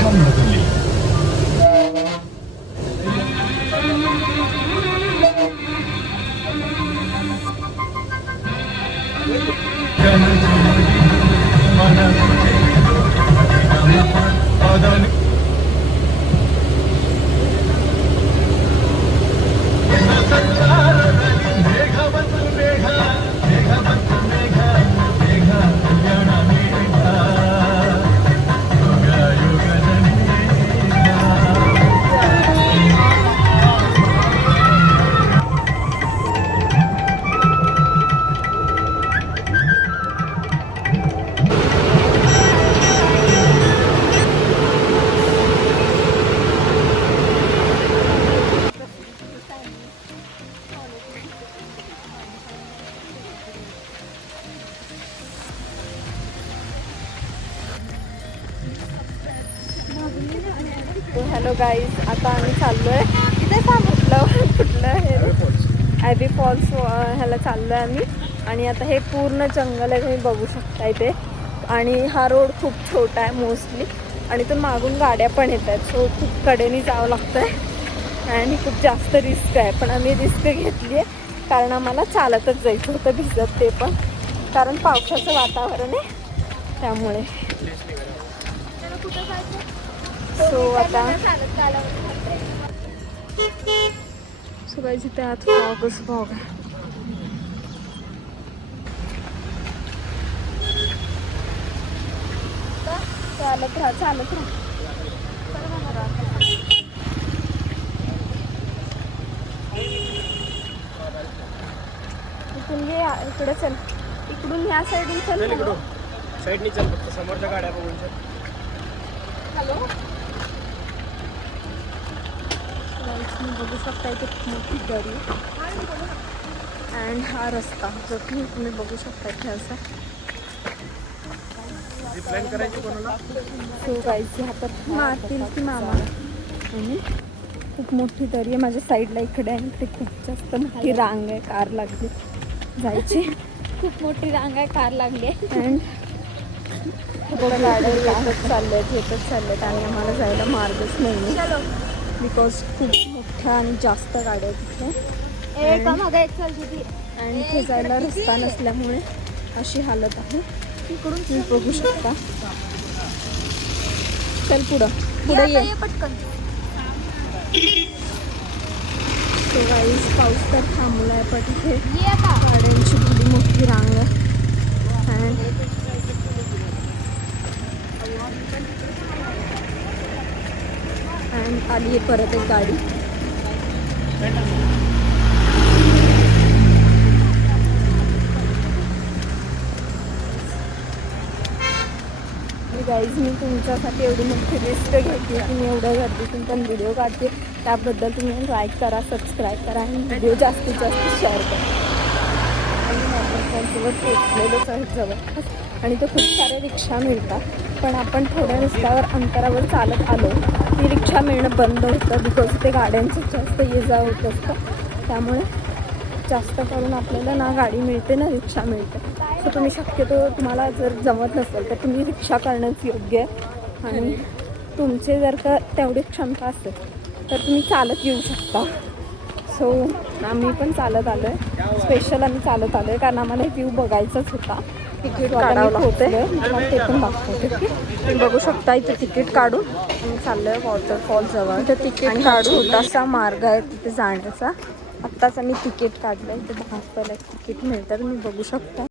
कमरदली hello guys, आता आम्ही चाललोय तिथे कुठलं हे ॲबी फॉल्स ह्याला चाललोय आम्ही. आणि आता हे पूर्ण जंगल आहे, तुम्ही बघू शकता इथे. आणि हा रोड खूप छोटा आहे मोस्टली, आणि इथून मागून गाड्या पण येत आहेत, सो खूप कडेने जावं लागतं आहे आणि खूप जास्त रिस्क आहे. पण आम्ही रिस्क घेतली आहे कारण आम्हाला चालतच जायचं होतं, भिजत, ते पण कारण पावसाचं वातावरण आहे त्यामुळे. सो आता सगळ्याची त्यात फॉगच फॉग आहे. चालत राहा. इथून ये, इकडे चल, इकडून ह्या साईडून चल. साईडनी चल, फक्त समोरच्या गाड्या बघून चल. हॅलो, बघू शकता इथे खूप मोठी दरी अँड हा रस्ता जो की तुम्ही बघू शकता इथे असा. प्लॅन करायची कोणाला? सो गाईज हातात मारतील की मामा. आणि खूप मोठी दरी आहे माझ्या साईडला इकडे, आणि इकडे खूप जास्त मोठी रांग आहे, कार लागली जायची. खूप मोठी रांग आहे, कार लागली आहे. अँड गाड्या येतच चालल्यात आणि आम्हाला जायला मार्गच नाही आहे बिकॉज खूप मोठ्या आणि जास्त गाड्या आहेत तिथे. आणि इथे जायला रस्ता नसल्यामुळे अशी हालत आहे. इकडून तुम्ही बघू शकता. चल पुढं ये पटकन. सो गाईस, पाऊस तर थांबला आहे, पण इथे ये आता. गाड्यांची थोडी मोठी रांग आहे. अँड आली आहे परत एक गाडी. गाईज, मी तुमच्यासाठी एवढी मोठी रिस्क घेते की मी एवढ्या गर्दीतून पण व्हिडिओ काढते, त्याबद्दल तुम्ही लाईक करा, सबस्क्राईब करा आणि व्हिडिओ जास्तीत जास्त शेअर करा. आणि वॉटरफॉलसोबत पोचलेलोच आहेत जवळ, आणि ते खूप साऱ्या रिक्षा मिळतात, पण आपण थोड्या रस्त्यावर अंतरावर चालत आलो की रिक्षा मिळणं बंद होतं बिकॉज ते गाड्यांचं जास्त ये जा होत असतं. त्यामुळे जास्त करून आपल्याला ना गाडी मिळते ना रिक्षा मिळते. सो तुम्ही शक्यतो, तुम्हाला जर जमत नसेल तर तुम्ही रिक्षा करणंच योग्य आहे. आणि तुमचे जर का तेवढी क्षमता असेल तर तुम्ही चालत येऊ शकता. सो आम्ही पण चालत आलो आहे, स्पेशल आम्ही चालत आलो आहे कारण आम्हाला व्ह्यू बघायचाच होता. तिकीट काढावं लागते, मला ते पण दाखवते. तुम्ही बघू शकता इथे तिकीट काढून आम्ही चाललो आहे वॉटरफॉल जवळ. इथे तिकीट काढून छोटासा मार्ग आहे तिथे जाण्याचा. आत्ताच आम्ही तिकीट काढलं, इथे 10 रुपयाला तिकीट मिळतं, तुम्ही बघू शकता.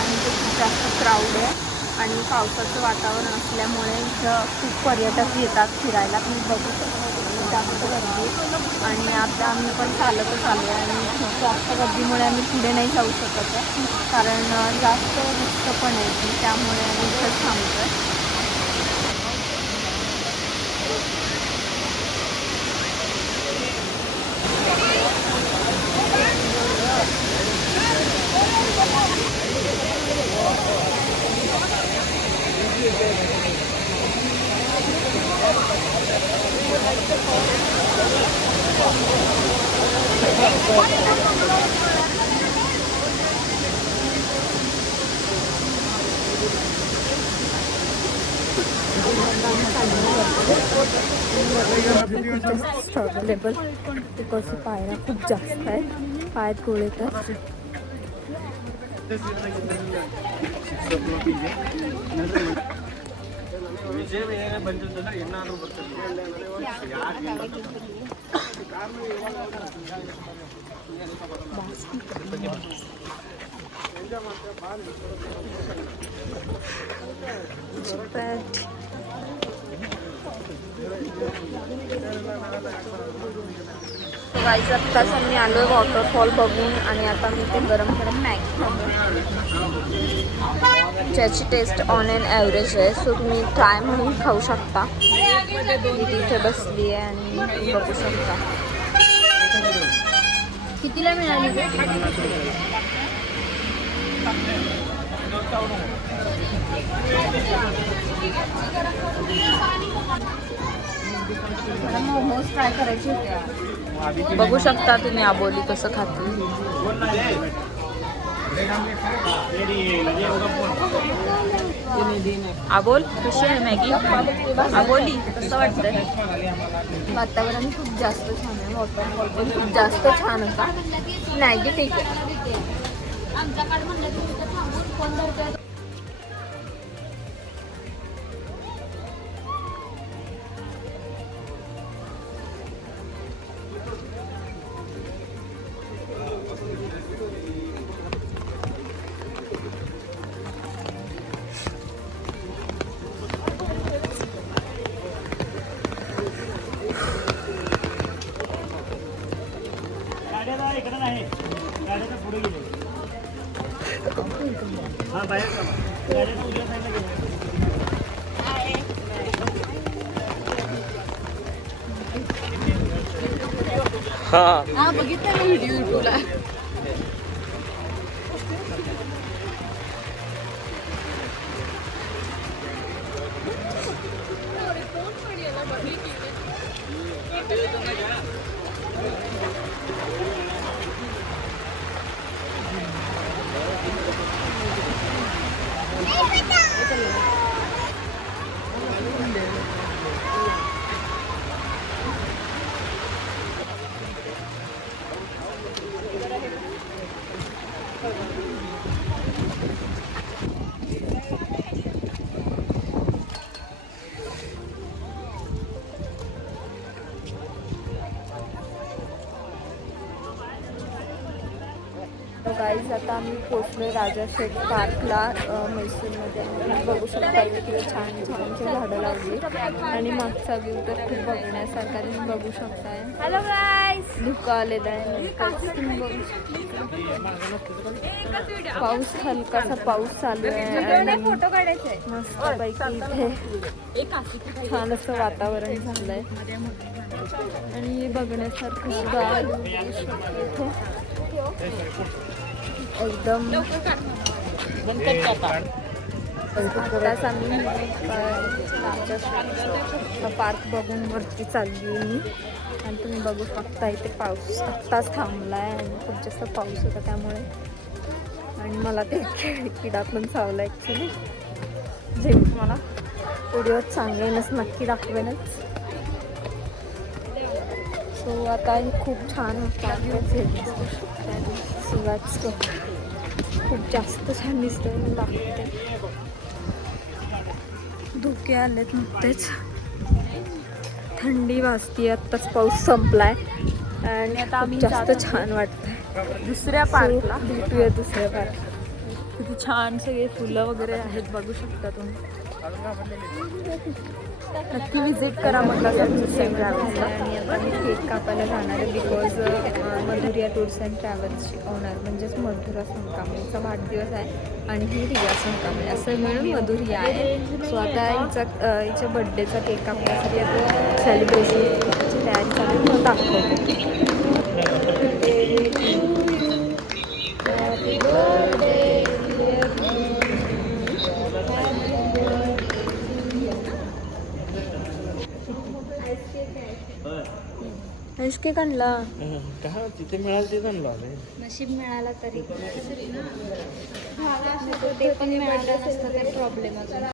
आणि ते खूप जास्त क्राऊड आहे आणि पावसाचं वातावरण असल्यामुळे इथं खूप पर्यटक येतात फिरायला. तुम्ही बघू शकता जास्त गर्दी आणि आता आम्ही पण चालतच आलो आहे आणि खूप जास्त गर्दीमुळे आम्ही पुढे नाही जाऊ शकत आहे कारण जास्त रिस्क पण आहे त्यामुळे आम्ही इथंच थांबतो आहे. अवेलेबल तिकडची पायऱ्या खूप जास्त आहेत, पायात गोळे येतात. गाईज आत्ताच आम्ही आलो आहे वॉटरफॉल बघून आणि आता मी ते गरम गरम मॅगी खातो ज्याची टेस्ट ऑन अँड ॲव्हरेज आहे. सो तुम्ही ट्राय म्हणून खाऊ शकता. मी तिथे बसली आहे आणि बघू शकता. कितीला मिळाली? मला मोमोज ट्राय करायचे होते. बघू शकता तुम्ही आबोली कसं खाते. आबोल कशी आहे मॅगी? आबोली कसं वाटतंय? वातावरण खूप जास्त छान आहे. वॉटरफॉल पण खूप जास्त छान होता. मॅगी ठीक आहे. इकडे नाही, गाड्याच्या पुढे गेले. हा बाहेर गाड्याच्या उजव्या साईडला गेले. हा बघितलं ना व्हिडिओ युट्यूबला. गाईज आता आम्ही पोचलो राजा शेठ पार्कला मैसूरमध्ये. तुम्ही बघू शकता इथे छान छानची झाडं लावली आणि मागचा व्ह्यू तर खूप बघण्यासारखा तुम्ही बघू शकताय. हॅलो गाईज धुकं आलेलं आहे. पाऊस हलकासा पाऊस चालू आहे. फोटो काढायचे मस्तपैकी इथे छान असं वातावरण झालंय आणि बघण्यासारखं सुद्धा इथे एकदम आत्ताच आम्ही पार्क बघून वरती चालली मी आणि तुम्ही बघू शकता इथे पाऊस आत्ताच थांबला आहे आणि खूप जास्त पाऊस होता त्यामुळे आणि मला ते किडा पण चावला ॲक्च्युली जे मी तुम्हाला व्हिडिओत सांगेनच नक्की दाखवेनच. सो आता हे खूप छान सुरुवात खूप जास्त छान दिसतंय मी दाखवते. धुके आलेत नुकतेच, थंडी वाजती, आत्ताच पाऊस संपलाय आणि आता आम्ही जास्त छान वाटतंय दुसऱ्या पार्कला. भेटूया दुसऱ्या पार्क. किती छान सगळे फुलं वगैरे आहेत बघू शकता तुम्ही. नक्की विजिट करा म्हटलं ट्रॅव्हल्सला. आणि आता मी केक कापायला जाणार आहे बिकॉज मधुरिया टूर्स अँड ट्रॅव्हल्सची ओनर म्हणजेच मधुरा संकामळेचा वाढदिवस आहे आणि ही रिया संकामळे असं मिळून मधुरिया आहे. सो आता हिच्या बड्डेचा केक कापण्यासाठी आता सेलिब्रेशनची तयारी चालू आहे दाखवते. आईस केक आणला काय तिथे मिळालं तेच आणलं आम्ही. नशीब मिळाला तरी ते पण मिळालं नसतं तर प्रॉब्लेम अजून.